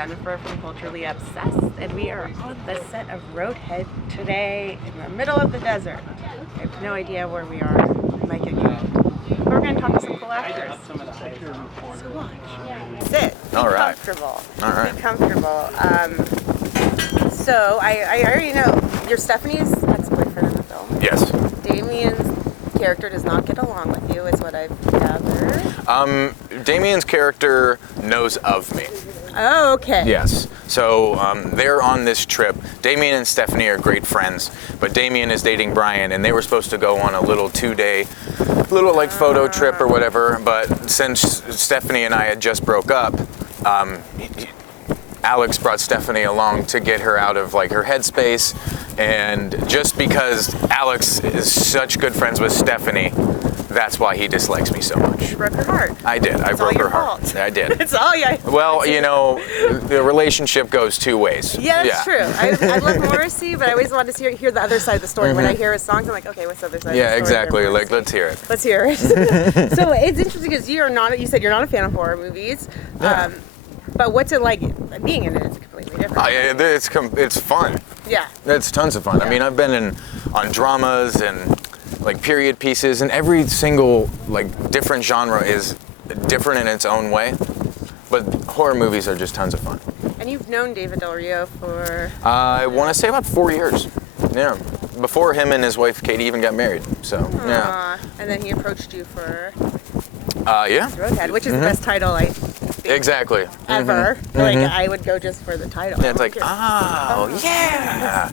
Jennifer from Culturally Obsessed, and we are on the set of Roadhead today in the middle of the desert. I have no idea where we are. I might get killed. But we're going to talk to some cool actors. So watch. Sit. All right. Comfortable. All right. Be comfortable. So I already know you're Stephanie's ex-boyfriend in the film. Yes. Damien's character does not get along with you, is what I've gathered. Damien's character knows of me. Oh, okay. Yes. So they're on this trip. Damien and Stephanie are great friends, but Damien is dating Brian, and they were supposed to go on a little 2-day, like photo trip or whatever. But since Stephanie and I had just broke up, Alex brought Stephanie along to get her out of like her headspace, and just because Alex is such good friends with Stephanie, that's why he dislikes me so much. You broke her heart. I did. I broke her heart. Fault. I did. It's all you. Well, you know, the relationship goes two ways. Yeah, that's true. I love Morrissey, but I always want to hear the other side of the story. When I hear his songs, I'm like, okay, what's the other side of the story? Yeah, exactly. Like, let's hear it. Let's hear it. So it's interesting because you said you're not a fan of horror movies. Yeah. But what's it like being in it? It's completely different. It's fun. Yeah. It's tons of fun. Yeah. I mean, I've been on dramas and like period pieces, and every single like different genre is different in its own way. But horror movies are just tons of fun. And you've known David Del Rio for? I want to say about 4 years. Yeah. Before him and his wife Katie even got married. So yeah. And then he approached you for? Yeah. Roadhead, which is the best title I think exactly. Ever. Like I would go just for the title. Yeah, it's like, yeah.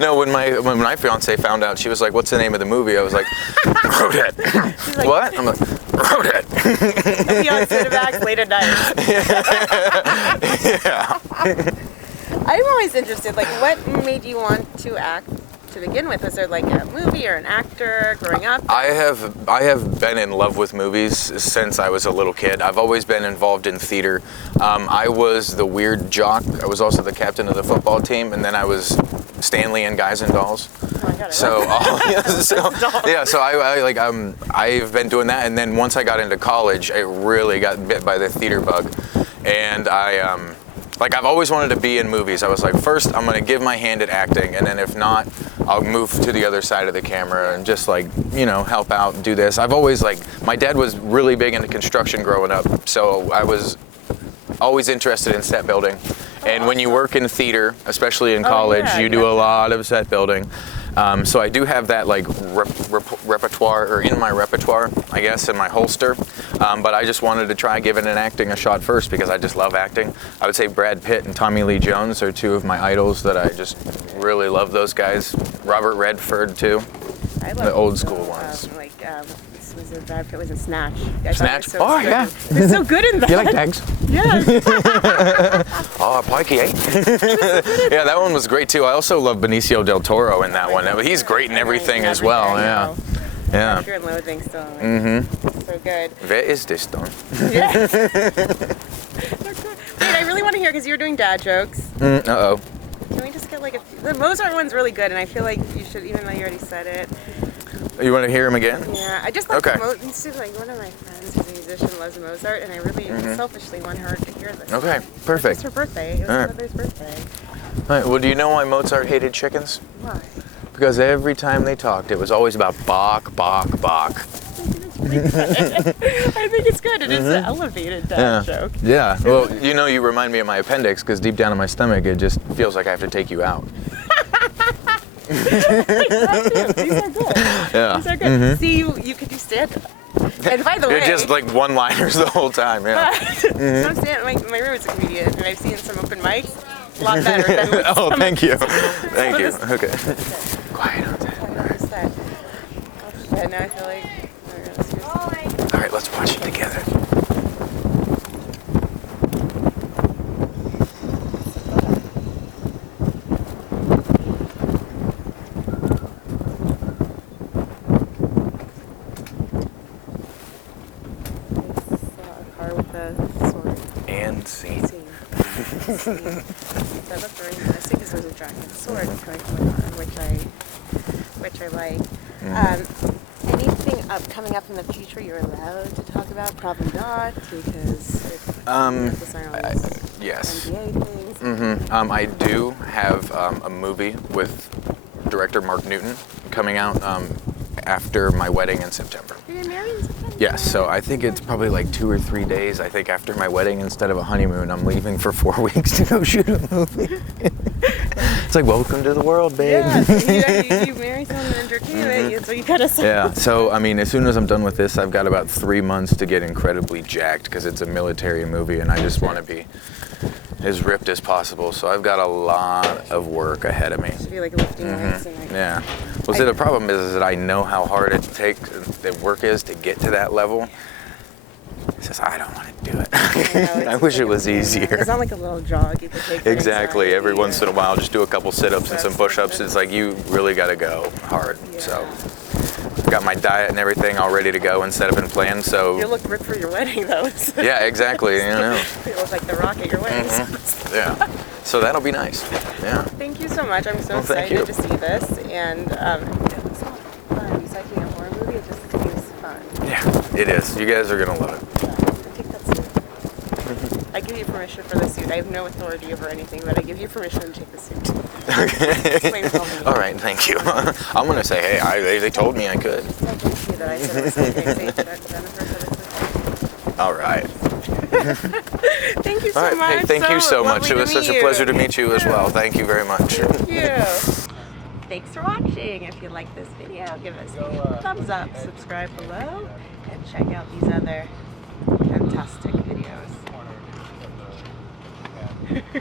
No, when my fiance found out, she was like, "What's the name of the movie?" I was like, "Roadhead." She's like, what? I'm like, "Roadhead." Be on Cinemax late at night. Yeah. I'm always interested. Like, what made you want to act to begin with? Was there like a movie or an actor growing up? I have been in love with movies since I was a little kid. I've always been involved in theater. I was the weird jock. I was also the captain of the football team, and then I was Stanley in Guys and Dolls. Oh, I got it. So I've been doing that, and then once I got into college, I really got bit by the theater bug, and I've always wanted to be in movies. I was like, first I'm gonna give my hand at acting, and then if not, I'll move to the other side of the camera and just help out, do this. I've always my dad was really big into construction growing up, so I was always interested in set building. And when you work in theater, especially in college, you do a lot of set building. So I do have that repertoire, or in my repertoire, I guess, in my holster. But I just wanted to try giving acting a shot first because I just love acting. I would say Brad Pitt and Tommy Lee Jones are two of my idols that I just really love those guys. Robert Redford too. I love the old school ones. Brad Pitt was in Snatch. Snatch? Yeah. He's so good in that. You like tags? Yeah. Oh, Pikey, eh? Yeah, that one was great too. I also love Benicio del Toro in that one. He's great in everything as well. Yeah. Yeah. Fear and Loathing still. So good. Where is this done? Yeah. Wait, I really want to hear because you're doing dad jokes. Uh-oh. Can we just get like the Mozart one's really good, and I feel like you should, even though you already said it. You want to hear him again? Yeah, I just like one of my friends who's a musician loves Mozart, and I really selfishly want her to hear this. Okay, perfect. It's her birthday. It was her mother's birthday. All right. Well, do you know why Mozart hated chickens? Why? Because every time they talked, it was always about Bach, Bach, Bach. I think it's good. It is an elevated dad joke. Yeah. Well, you remind me of my appendix because deep down in my stomach, it just feels like I have to take you out. These are good. Yeah. These are good. See, you could do stand-up. And by the way, you're just like one-liners the whole time. Yeah. My roommate's a comedian, and I've seen some open mics. A lot better than oh, thank you. Thank you. Okay. Quiet on that. Oh, shit. Now I feel like... All right, let's watch it together. And scene. That looked very nice because there was a dragon sword going on, which I like. Anything coming up in the future you're allowed to talk about? Probably not, because yes. NDA things. I do have a movie with director Mark Newton coming out after my wedding in September. You're getting married in September? Yes, so I think it's probably like 2 or 3 days. I think after my wedding, instead of a honeymoon, I'm leaving for 4 weeks to go shoot a movie. It's like, welcome to the world, babe. Yeah, so you marry someone in entertainment, so you gotta say. Yeah, so I mean, as soon as I'm done with this, I've got about 3 months to get incredibly jacked because it's a military movie and I just want to be as ripped as possible. So I've got a lot of work ahead of me. Should be like lifting weights and like. Yeah. Well, see, the problem is that I know how hard the work is to get to that level. It's just, I don't want to do it. I wish it was easier. It's not like a little jog you could take. Exactly. Every once in a while, just do a couple sit-ups and some push-ups. It's like, you really got to go hard. Yeah. So I've got my diet and everything all ready to go instead of been planned. So you look ripped for your wedding, though. yeah, exactly. You know. You look like the Rock at your wedding. Yeah. So that'll be nice. Yeah. Thank you so much. I'm so excited to see this, and it looks fun. Besides being a horror movie, it just seems fun. Yeah, it is. You guys are gonna love it. Take that suit. I give you permission for the suit. I have no authority over anything, but I give you permission to take the suit. Okay. All right, thank you. I'm gonna say, hey, they told me I could. Thank you that I said it was okay. Jennifer said it's okay. All right. Thank you so All right. much. Hey, thank you so much. It was such a pleasure to meet you as well. Thank you very much. Thank you. Thanks for watching. If you like this video, give us a thumbs up, subscribe below, and check out these other fantastic videos.